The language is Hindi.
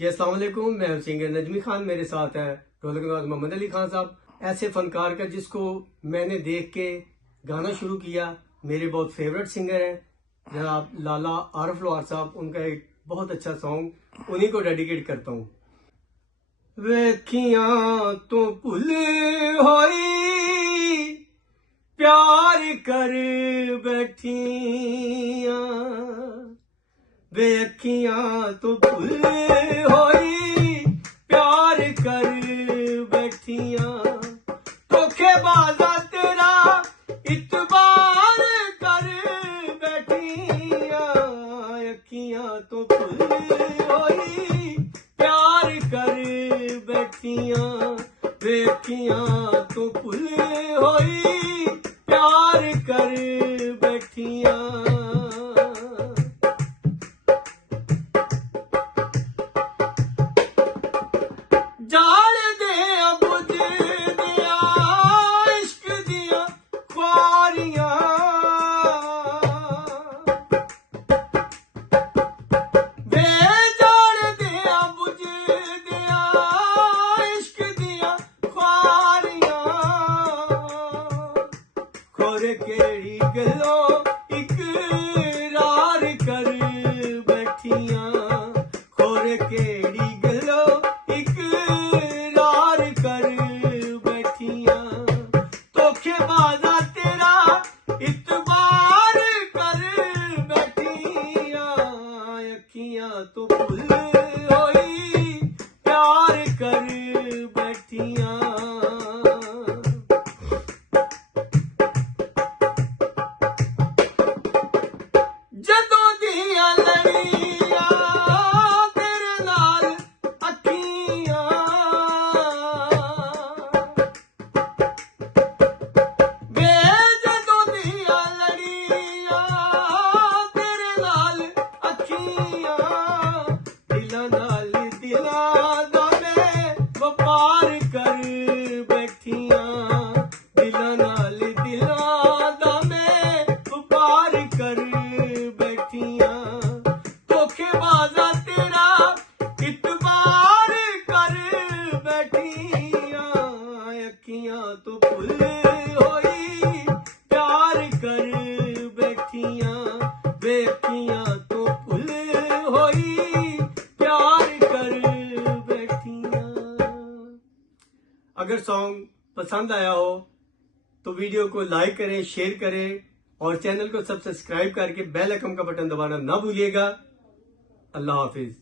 जी अस्सलाम वालेकुम, मैं सिंगर नजमी खान, मेरे साथ है ढोलक नवाज मोहम्मद अली खान साहब। ऐसे फनकार का जिसको मैंने देख के गाना शुरू किया, मेरे बहुत फेवरेट सिंगर हैं जनाब लाला आरफ लोहार साहब। उनका एक बहुत अच्छा सॉन्ग उन्हीं को डेडिकेट करता हूँ। वेखियां तो भुल होई प्यार कर बैठियां, वे अखियां तो भुल होई प्यार कर बैठियां, धोखेबाजा तेरा इतबार कर बैठियां, अखियां तो भुल होई प्यार कर बैठियां, वे अखियां तो भुल होई प्यार कर बैठियां। जाल दिया बुझ दिया इश्क दिया ख्वारियां, वे जाल दिया बुझ दिया इश्क दिया ख्वारियां, खोर केड़ी गलो इकरार कर बैठियां, खोर केड़ी गलो इकरार कर बैठियां, धोखेबाजा तेरा इतबार कर बैठियां, अखियां तो भुल होई प्यार कर बैठियां। जदों दियां लड़ियां तेरे नाल अखियां, वे जदों दियां लड़ियां तेरे नाल अखियां, दिलां नाल दिलां दा मैं वपार कर बैठियां, दिलां नाल दिलां दा मैं वपार कर बैठियां, धोखेबाजा तेरा इतबार कर बैठियां, अखियां तो भुल होई प्यार कर बैठियां, वे अखियां तो भुल होई प्यार कर बैठियां। अगर सॉन्ग पसंद आया हो तो वीडियो को लाइक करें, शेयर करें और चैनल को सब्सक्राइब करके बेल आइकन का बटन दबाना ना भूलिएगा। अल्लाह हाफिज।